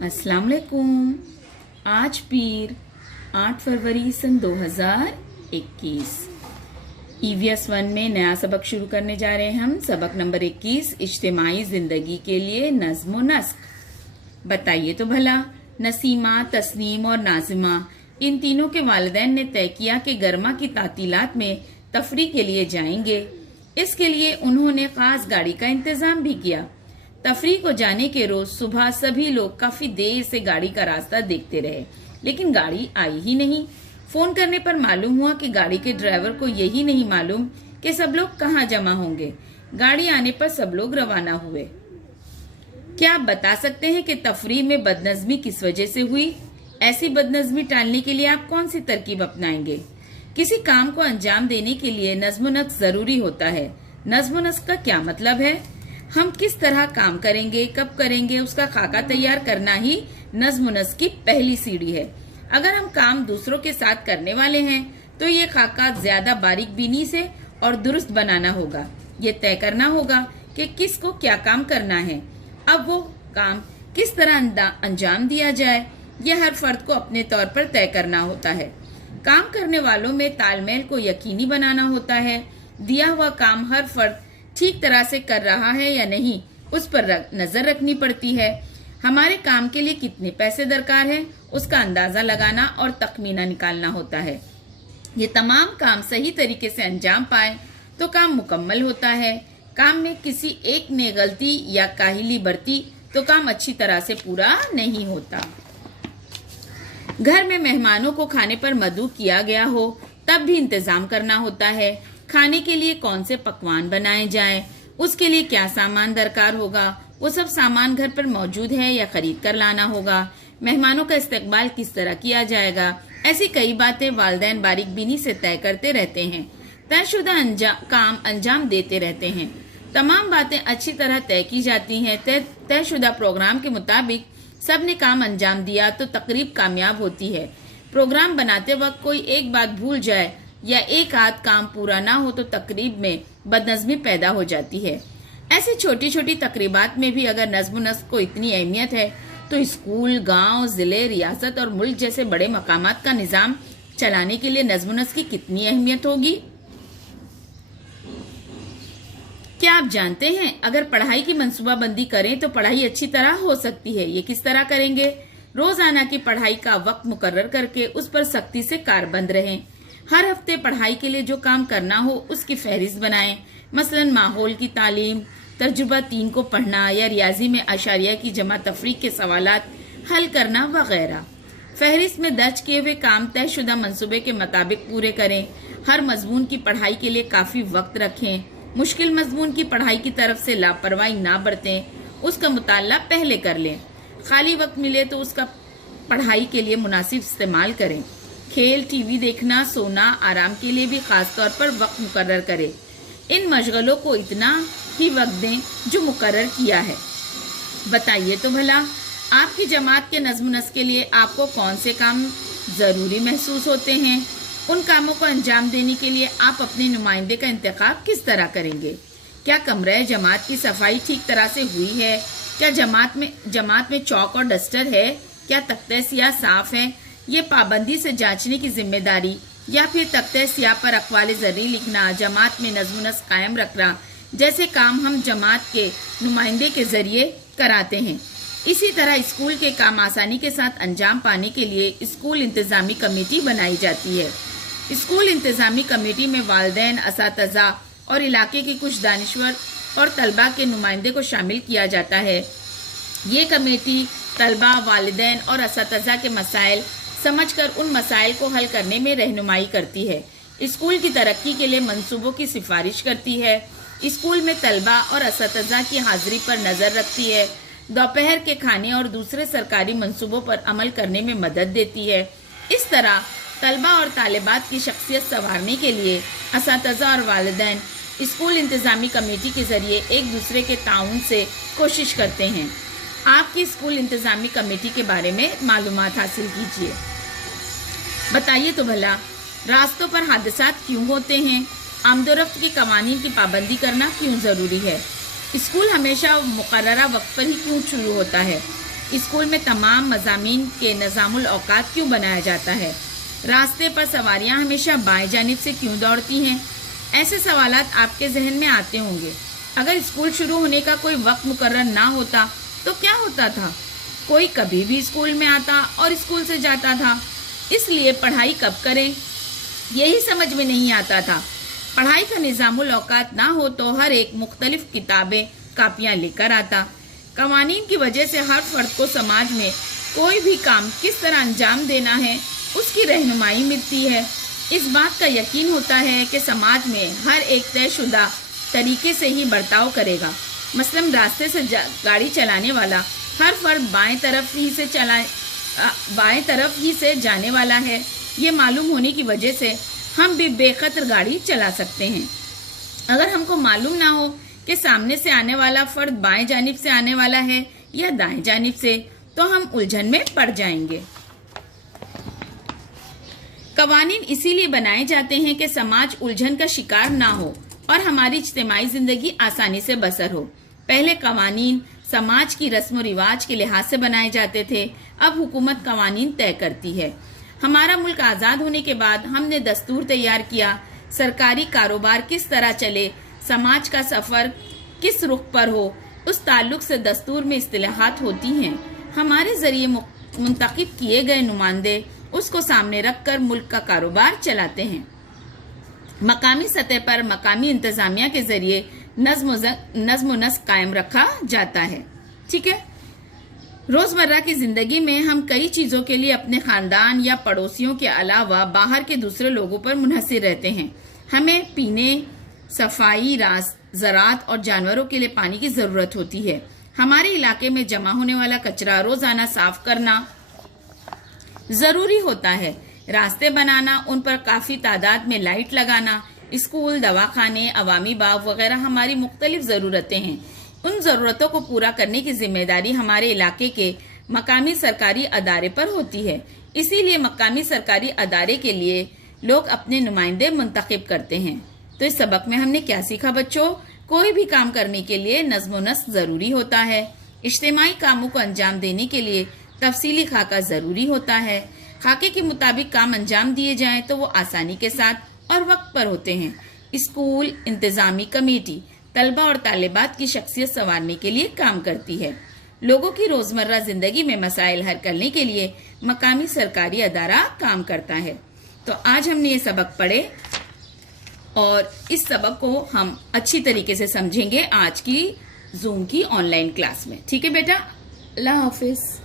अस्सलाम वालेकुम। आज पीर 8 फरवरी सन 2021 EVS 1 में नया सबक शुरू करने जा रहे हैं हम। सबक नंबर 21, इज्तिमाई जिंदगी के लिए नज्म व नस्क। बताइए तो भला, नसीमा, तस्नीम और नाजिमा इन तीनों के वालिदैन ने तय किया कि गर्मा की तातीलात में तफरी के लिए जाएंगे। इसके लिए उन्होंने खास गाड़ी का इंतजाम भी किया। तफरी को जाने के रोज सुबह सभी लोग काफी देर से गाड़ी का रास्ता देखते रहे, लेकिन गाड़ी आई ही नहीं। फोन करने पर मालूम हुआ कि गाड़ी के ड्राइवर को यही नहीं मालूम कि सब लोग कहाँ जमा होंगे। गाड़ी आने पर सब लोग रवाना हुए। क्या आप बता सकते हैं कि तफरी में बदनज़मी किस वजह से हुई? ऐसी बदनज़मी टालने के लिए आप कौन सी तरकीब अपनाएंगे? किसी काम को अंजाम देने के लिए नज़्म व नस्क जरूरी होता है। नज़्म व नस्क का क्या मतलब है? हम किस तरह काम करेंगे, कब करेंगे, उसका खाका तैयार करना ही नज़्म व नस्क की पहली सीढ़ी है। अगर हम काम दूसरों के साथ करने वाले हैं तो ये खाका ज्यादा बारीक बीनी से और दुरुस्त बनाना होगा। ये तय करना होगा कि किसको क्या काम करना है। अब वो काम किस तरह अंजाम दिया जाए, यह हर फर्द को अपने तौर पर तय करना होता है। काम करने वालों में तालमेल को यकीनी बनाना होता है। दिया हुआ काम हर फर्द ठीक तरह से कर रहा है या नहीं, उस पर नजर रखनी पड़ती है। हमारे काम के लिए कितने पैसे दरकार है, उसका अंदाजा लगाना और तखमीना निकालना होता है। ये तमाम काम सही तरीके से अंजाम पाए तो काम मुकम्मल होता है। काम में किसी एक ने गलती या काहिली बरती तो काम अच्छी तरह से पूरा नहीं होता। घर में मेहमानों को खाने पर मदऊ किया गया हो तब भी इंतजाम करना होता है। खाने के लिए कौन से पकवान बनाए जाएं, उसके लिए क्या सामान दरकार होगा, वो सब सामान घर पर मौजूद है या खरीद कर लाना होगा। मेहमानों का इस्तकबाल किस तरह किया जाएगा, ऐसी कई बातें वालिदैन बारीक बीनी से तय करते रहते हैं। तयशुदा काम अंजाम देते रहते हैं। तमाम बातें अच्छी तरह तय की जाती हैं। तयशुदा प्रोग्राम के मुताबिक सब ने काम अंजाम दिया तो तकरीब कामयाब होती है। प्रोग्राम बनाते वक्त कोई एक बात भूल जाए या एक आध काम पूरा ना हो तो तकरीब में बदनज़मी पैदा हो जाती है। ऐसी छोटी छोटी तकरीबात में भी अगर नज़्म व नस्क को इतनी अहमियत है तो स्कूल, गांव, जिले, रियासत और मुल्क जैसे बड़े मकामात का निजाम चलाने के लिए नज़्म व नस्क की कितनी अहमियत होगी। क्या आप जानते हैं, अगर पढ़ाई की मंसूबाबंदी करें तो पढ़ाई अच्छी तरह हो सकती है। ये किस तरह करेंगे? रोजाना की पढ़ाई का वक्त मुकर्रर करके उस पर सख्ती से कारबंद रहें। हर हफ्ते पढ़ाई के लिए जो काम करना हो उसकी फहरिस्त बनाएं। मसलन माहौल की तालीम, तर्जुबा 3 को पढ़ना या रियाजी में अशारिया की जमा तफरीक के सवालात हल करना वगैरह। फहरिस्त में दर्ज किए हुए काम तयशुदा मंसूबे के मुताबिक पूरे करें। हर मजमून की पढ़ाई के लिए काफी वक्त रखें। मुश्किल मजमून की पढ़ाई की तरफ से लापरवाही ना बरतें, उसका मुताला पहले कर लें। खाली वक्त मिले तो उसका पढ़ाई के लिए मुनासिब इस्तेमाल करें। खेल, टीवी देखना, सोना, आराम के लिए भी खास तौर पर वक्त मुकर्रर करें। इन मशगलों को इतना ही वक्त दें जो मुकर्रर किया है। बताइए तो भला, आपकी जमात के नज़्म नस्क के लिए आपको कौन से काम जरूरी महसूस होते हैं? उन कामों को अंजाम देने के लिए आप अपने नुमाइंदे का इंतखाब किस तरह करेंगे? क्या कमरे जमात की सफाई ठीक तरह से हुई है? क्या जमात में चौक और डस्टर है? क्या तख्ते सियाह साफ है? ये पाबंदी से जांचने की जिम्मेदारी या फिर तख्ते सियाह पर अक़वाले ज़र्री लिखना, जमात में नज़्म नस्क कायम रखना जैसे काम हम जमात के नुमाइंदे के जरिए कराते हैं। इसी तरह स्कूल के काम आसानी के साथ अंजाम पाने के लिए स्कूल इंतज़ामी कमेटी बनाई जाती है। स्कूल इंतज़ामी कमेटी में वालिदैन, असातिज़ा और इलाके के कुछ दानिश्वर और तलबा के नुमाइंदे को शामिल किया जाता है। ये कमेटी तलबा, वालिदैन और असातिज़ा के मसाइल समझकर उन मसाइल को हल करने में रहनुमाई करती है। स्कूल की तरक्की के लिए मंसूबों की सिफारिश करती है। स्कूल में तलबा और असातिज़ा की हाजिरी पर नज़र रखती है। दोपहर के खाने और दूसरे सरकारी मंसूबों पर अमल करने में मदद देती है। इस तरह तलबा और तालिबात की शख्सियत संवारने के लिए असातिज़ा और वालिदैन स्कूल इंतज़ामी कमेटी के जरिए एक दूसरे के ताउन से कोशिश करते हैं। आपकी स्कूल इंतज़ामी कमेटी के बारे में मालूमात हासिल कीजिए। बताइए तो भला, रास्तों पर हादसात क्यों होते हैं? आमदोरफ्त के कवानीन की पाबंदी करना क्यों ज़रूरी है? स्कूल हमेशा मुकर्ररा वक्त पर ही क्यों शुरू होता है? اسکول میں تمام مضامین کے نظام الاوقات کیوں بنایا جاتا ہے؟ راستے پر سواریاں ہمیشہ بائیں جانب سے کیوں دوڑتی ہیں؟ ایسے سوالات آپ کے ذہن میں آتے ہوں گے۔ اگر اسکول شروع ہونے کا کوئی وقت مقرر نہ ہوتا تو کیا ہوتا تھا؟ کوئی کبھی بھی اسکول میں آتا اور اسکول سے جاتا تھا۔ اس لیے پڑھائی کب کریں یہی سمجھ میں نہیں آتا تھا۔ پڑھائی کا نظام الاوقات نہ ہو تو ہر ایک مختلف کتابیں کاپیاں لے کر آتا۔ قوانین کی وجہ سے ہر فرد کو سماج میں کوئی بھی کام کس طرح انجام دینا ہے اس کی رہنمائی ملتی ہے۔ اس بات کا یقین ہوتا ہے کہ سماج میں ہر ایک طے شدہ طریقے سے ہی برتاؤ کرے گا۔ مثلا راستے سے گاڑی چلانے والا ہر فرد بائیں طرف ہی سے جانے والا ہے۔ یہ معلوم ہونے کی وجہ سے ہم بھی بے خطر گاڑی چلا سکتے ہیں۔ اگر ہم کو معلوم نہ ہو کہ سامنے سے آنے والا فرد بائیں جانب سے آنے والا ہے یا دائیں جانب سے تو ہم الجھن میں پڑ جائیں گے۔ قوانین اسی لیے بنائے جاتے ہیں کہ سماج الجھن کا شکار نہ ہو اور ہماری اجتماعی زندگی آسانی سے بسر ہو۔ پہلے قوانین سماج کی رسم و رواج کے لحاظ سے بنائے جاتے تھے، اب حکومت قوانین طے کرتی ہے۔ ہمارا ملک آزاد ہونے کے بعد ہم نے دستور تیار کیا، سرکاری کاروبار کس طرح چلے، سماج کا سفر کس رخ پر ہو، اس تعلق سے دستور میں اصطلاحات ہوتی ہیں۔ ہمارے ذریعے منتخب کیے گئے نمائندے اس کو سامنے رکھ کر ملک کا کاروبار چلاتے ہیں۔ مقامی سطح پر مقامی انتظامیہ کے ذریعے نظم و نسق قائم رکھا جاتا ہے۔ ٹھیک ہے، روزمرہ کی زندگی میں ہم کئی چیزوں کے لیے اپنے خاندان یا پڑوسیوں کے علاوہ باہر کے دوسرے لوگوں پر منحصر رہتے ہیں۔ ہمیں پینے، صفائی، زراعت اور جانوروں کے لیے پانی کی ضرورت ہوتی ہے۔ ہمارے علاقے میں جمع ہونے والا کچرا روزانہ صاف کرنا ضروری ہوتا ہے۔ راستے بنانا، ان پر کافی تعداد میں لائٹ لگانا، اسکول، دواخانے، عوامی باغ وغیرہ ہماری مختلف ضرورتیں ہیں۔ ان ضرورتوں کو پورا کرنے کی ذمہ داری ہمارے علاقے کے مقامی سرکاری ادارے پر ہوتی ہے۔ اسی لیے مقامی سرکاری ادارے کے لیے لوگ اپنے نمائندے منتخب کرتے ہیں۔ تو اس سبق میں ہم نے کیا سیکھا بچوں؟ کوئی بھی کام کرنے کے لیے نظم و نسق ضروری ہوتا ہے۔ اجتماعی کاموں کو انجام دینے کے لیے تفصیلی خاکہ ضروری ہوتا ہے۔ خاکے کے مطابق کام انجام دیے جائیں تو وہ آسانی کے ساتھ اور وقت پر ہوتے ہیں۔ اسکول انتظامی کمیٹی طلبہ اور طالبات کی شخصیت سنوارنے کے لیے کام کرتی ہے۔ لوگوں کی روزمرہ زندگی میں مسائل حل کرنے کے لیے مقامی سرکاری ادارہ کام کرتا ہے۔ تو آج ہم نے یہ سبق پڑھے اور اس سبق کو ہم اچھی طریقے سے سمجھیں گے آج کی زوم کی آن لائن کلاس میں۔ ٹھیک ہے بیٹا، اللہ حافظ۔